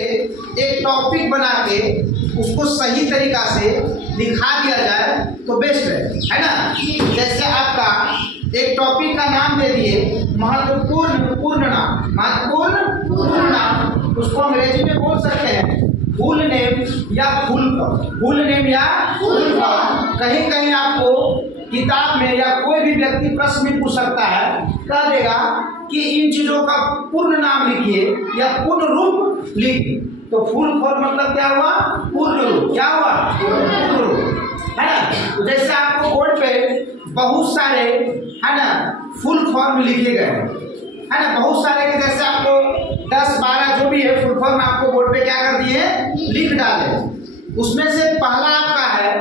एक टॉपिक बना के उसको सही तरीका से दिखा दिया जाए तो बेस्ट है ना। जैसे आपका एक टॉपिक का नाम दे दिए महत्वपूर्ण पूर्ण नाम, उसको अंग्रेजी में बोल सकते हैं फुल नेम या फुल नेम या फुल फॉर्म। कहीं कहीं आपको किताब में या कोई भी व्यक्ति प्रश्न में पूछ सकता है, कह देगा कि इन चीजों का पूर्ण नाम लिखिए या पूर्ण रूप लिखिए। तो फुल फॉर्म मतलब क्या हुआ? पूर्ण रूप। क्या हुआ? पूर्ण रूप, है ना। तो जैसे आपको बोर्ड पे बहुत सारे, है ना, फुल फॉर्म लिखे गए हैं, है ना, बहुत सारे के जैसे आपको 10-12 जो भी है फुल फॉर्म आपको बोर्ड पे क्या कर दिए, लिख डाले। उसमें से पहला आपका है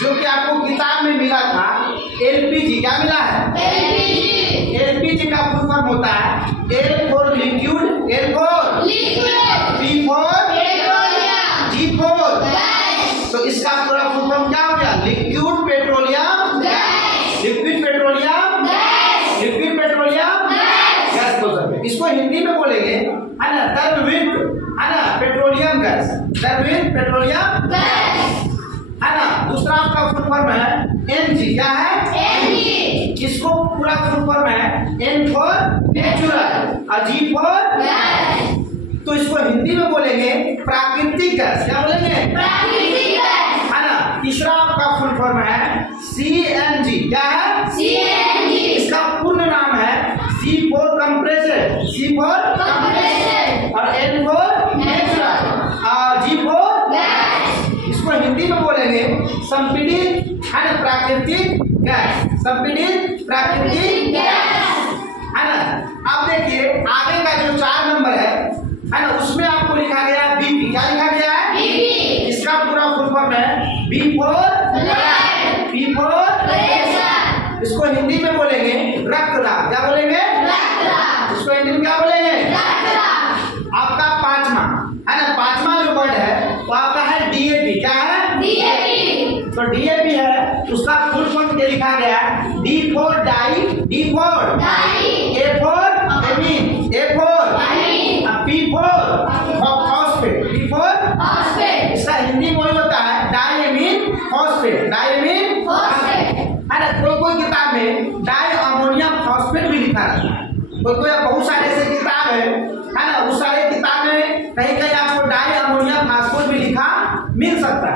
जो कि आपको किताब में मिला था, एलपीजी। क्या मिला है? एलपीजी का फुल फॉर्म होता है L for liquid, L for liquid, P for petroleum, G for gas. तो इसका पूरा फुल फॉर्म क्या हो गया? Liquid petroleum gas, liquid petroleum gas, liquid petroleum gas बोल सकते हैं। इसको हिंदी में बोलेंगे, है ना, द्रवित, है ना, पेट्रोलियम गैस, द्रवित पेट्रोलियम गैस, है ना। दूसरा आपका फुल फॉर्म है एनजी। क्या है? एनजी। इसको पूरा फुल फॉर्म है एन फॉर नेचुरल और जी फॉर गैस। तो इसको हिंदी में बोलेंगे प्राकृतिक गैस। क्या बोलेंगे? प्राकृतिक गैस, है ना। तीसरा आपका फुल फॉर्म है सीएनजी। क्या है? सीएनजी। इसका पूर्ण नाम है C for compressor, C for compressor और एन फॉर नेचुरल और जी फॉर गैस। इसको हिंदी में बोलेंगे संपीड़ित, है ना, प्राकृतिक गैस, संपीड़ित प्राकृतिक गैस, है ना। अब देखिए आगे का जो 4 नंबर है ना, उसमें आपको लिखा गया है बीपी। क्या लिखा गया है? बीपी। इसका पूरा फुल फॉर्म है B for blood, P for pressure. इसको हिंदी में बोलेंगे रक्तदाब। क्या बोलेंगे? रक्तदाब। इसको हिंदी में क्या बोलेंगे? रक्तदाब। आपका 5वां, है ना, 5वां जो वर्ड है वो आपका है डीएपी। क्या है? डीएपी। तो डीएपी है, उसका फुल फॉर्म क्या लिखा गया है? D for di, D for di, A for amine, A for amine, P for phosphate, P for phosphate. इसका हिंदी में वही होता है डायमीन फॉस्फेट, डायमीन फॉस्फेट, है ना। कोई किताब में डाई अमोनियम फॉस्फेट भी लिखा रहता है। कोई बहुत सारे ऐसे किताब है ना, उस सारे किताब में कहीं कहीं आपको डाई अमोनियम फॉस्फेट भी लिखा मिल सकता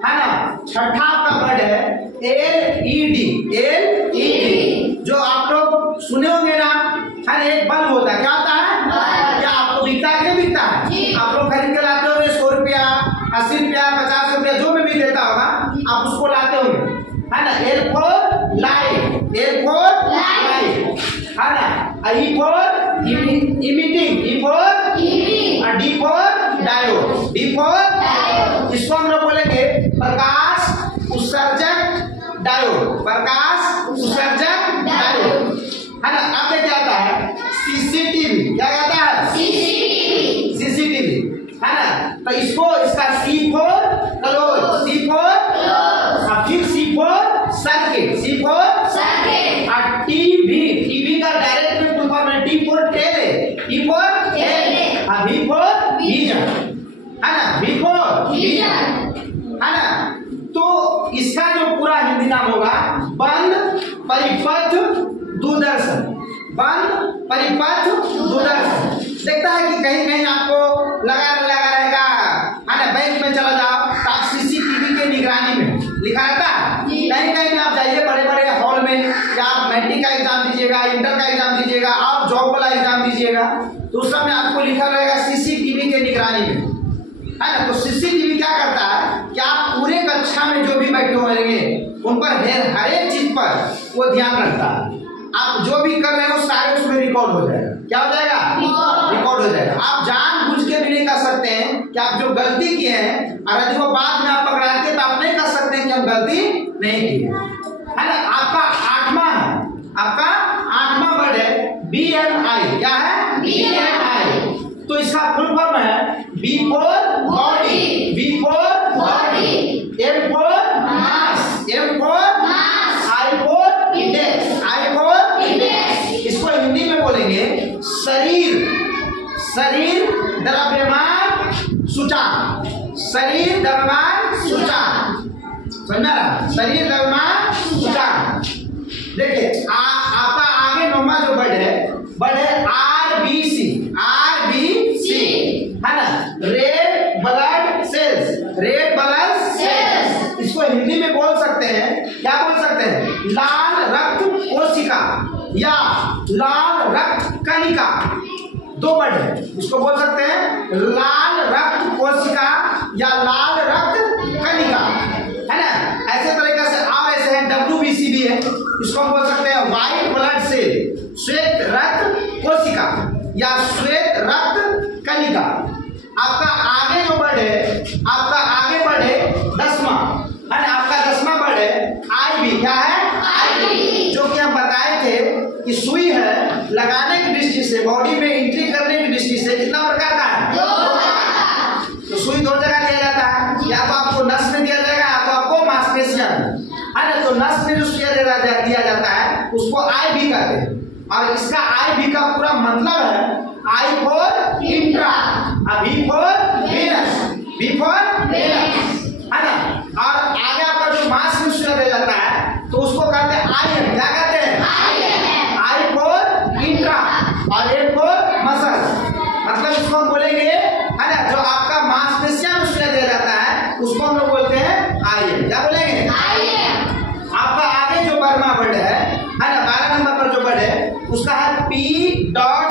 है ना। छठा आपका वर्ड है एलईडी, एलईडी जो आप लोग सुने होंगे ना, है ना, एक बल्ब होता है। क्या होता है? क्या आपको बिकता है? नहीं बिकता है? आप लोग खरीद के लाते होंगे 100 रुपया, 80 रुपया, 50 रुपया, जो में भी देता होगा आप उसको लाते होंगे, है ना। L for light, L for light, है ना। E for emitting, E for emitting और D for diode, D for diode. इसको हम लोग बोलेंगे प्रकाश उत्सर्जक डायोड, प्रकाश उत्सर्जक डायोड, है ना। अब क्या आता है? सीसीटीवी। क्या कहता है? सीसीटीवी, सीसीटीवी, है ना। तो इसको इसका C for close, C for close और फिर C for circuit, C for circuit और टीवी, टीवी का डायरेक्ट में फुल फॉर्म है T for tele, T for tele और वी फॉर विजन, है ना, वी फॉर विजन, है ना। तो इसका जो पूरा हिंदी नाम होगा बंद परिपथ दूरदर्शन, बंद परिपथ दूरदर्शन। देखता है कि कहीं कहीं आपको लगा रहेगा, है ना, बैंक में चला जाओ तो आप सीसीटीवी के निगरानी में लिखा रहता है। कहीं कहीं आप जाइए बड़े बड़े हॉल में, या आप मैट्रिक का एग्जाम दीजिएगा, इंटर का एग्जाम दीजिएगा, आप जॉब वाला एग्जाम दीजिएगा, तो उस समय आपको लिखा रहेगा सीसीटीवी के निगरानी में, है ना। तो सीसीटीवी क्या करता है कि आप पूरे कक्षा में जो भी बैठे होंगे उन पर हर एक चीज पर वो ध्यान रखता है। आप जो भी कर रहे हो सारे उसमें रिकॉर्ड हो जाएगा। क्या हो जाएगा? रिकॉर्ड हो जाएगा। आप जानबूझ के भी नहीं कर सकते हैं कि आप जो गलती किए हैं और यदि वो बाद में आप पकड़ाते तो आप नहीं कर सकते हैं कि हम गलती नहीं की है ना। आपका 8वां है, आपका 8वां वर्ड है BMI। क्या है? BMI। तो इसका फुल फॉर्म है B for body, B for body, M for mass, M for mass, I for index, I for index. इसको हिंदी में बोलेंगे शरीर, शरीर द्रव्यमान शरीर द्रव्यमान सूचकांक, समझा ना, शरीर द्रव्यमान सूचकांक। देखिए आपका आगे नौवां जो वर्ड है RBC, RBC है ना, red blood cells, red blood cells. इसको हिंदी में बोल सकते हैं, क्या बोल सकते हैं, लाल रक्त कोशिका या लाल रक्त कणिका, दो वर्ड है, इसको बोल सकते हैं लाल रक्त कोशिका या लाल रक्त कणिका, है ना। ऐसे तरीके से और ऐसे है WBC भी है, इसको हम बोल सकते हैं व्हाइट ब्लड सेल, श्वेत रक्त कोशिका या श्वेत रक्त कणिका। आपका आगे जो वर्ड है, आपका आगे वर्ड है 10वां, है ना, आपका 10वां वर्ड है IB, क्या है IB, जो कि हम बताए थे कि सुई है लगाने की दृष्टि से, बॉडी में एंट्री करने की दृष्टि से कितना प्रकार का है, दो प्रकार। तो सुई दो जगह दिया जाता है, या तो आपको नस में दिया जाएगा या तो आपको मांसपेशियों में, है ना। तो नस में जो सुई दिया जाता है उसको IB कहते हैं, और इसका IB का पूरा मतलब है I for intra, V for venous, V for venous, है ना। और आगे आपका जो मांस में सुई दिया जाता है तो उसको कहते हैं IM, क्या कहते हैं I for इंट्रा और A for मसल। मतलब इसको हम बोलेंगे, है ना, जो आपका मांसपेशियों में सुई दिया जाता है उसको हम लोग बोलते हैं IM, क्या बोलेंगे IM। आपका आगे जो 12वां वर्ड है ना, 12 नंबर पर जो वर्ड है उसका है P.C.R.A,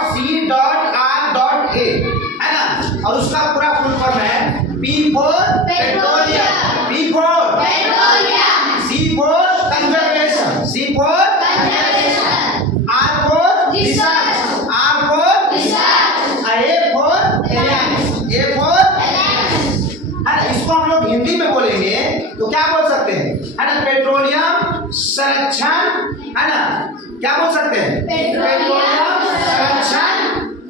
है ना, और उसका पूरा फुल फॉर्म है P for petroleum, P for petroleum, C for conservation, C for conservation, R for research, R for research, A for alliance, A for alliance, है ना। इसको हम लोग हिंदी में बोलेंगे तो क्या बोल सकते हैं, है ना, पेट्रोलियम संरक्षण, है ना, क्या बोल सकते हैं पेट्रोलियम संरक्षण,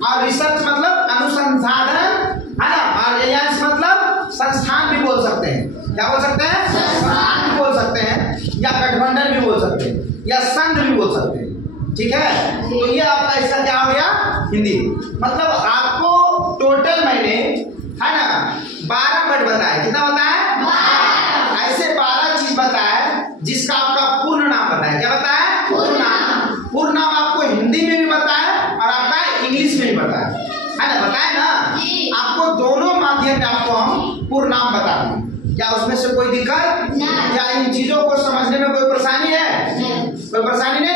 और रिसर्च मतलब अनुसंधान, है ना, और एलायंस मतलब संस्थान भी बोल सकते हैं, क्या बोल सकते हैं, संस्थान भी बोल सकते हैं, या गठबंधन भी बोल सकते हैं, या संघ भी बोल सकते हैं, ठीक है। तो ये आपका इसका क्या हो गया हिंदी। मतलब आपको टोटल मैंने, है ना, 12 वर्ड बताया, कितना बताया 12, ऐसे 12 चीज बताया जिसका आपका पूर्ण नाम बताया, क्या बताया पूर्ण नाम। पूर्ण नाम आपको हिंदी में भी बताया और आपका इंग्लिश में भी बताया, है ना, बताया ना। आपको दोनों माध्यम में आपको हम पूर्ण नाम बता दें, क्या उसमें से कोई दिक्कत, क्या इन चीजों को समझने में कोई परेशानी है, कोई परेशानी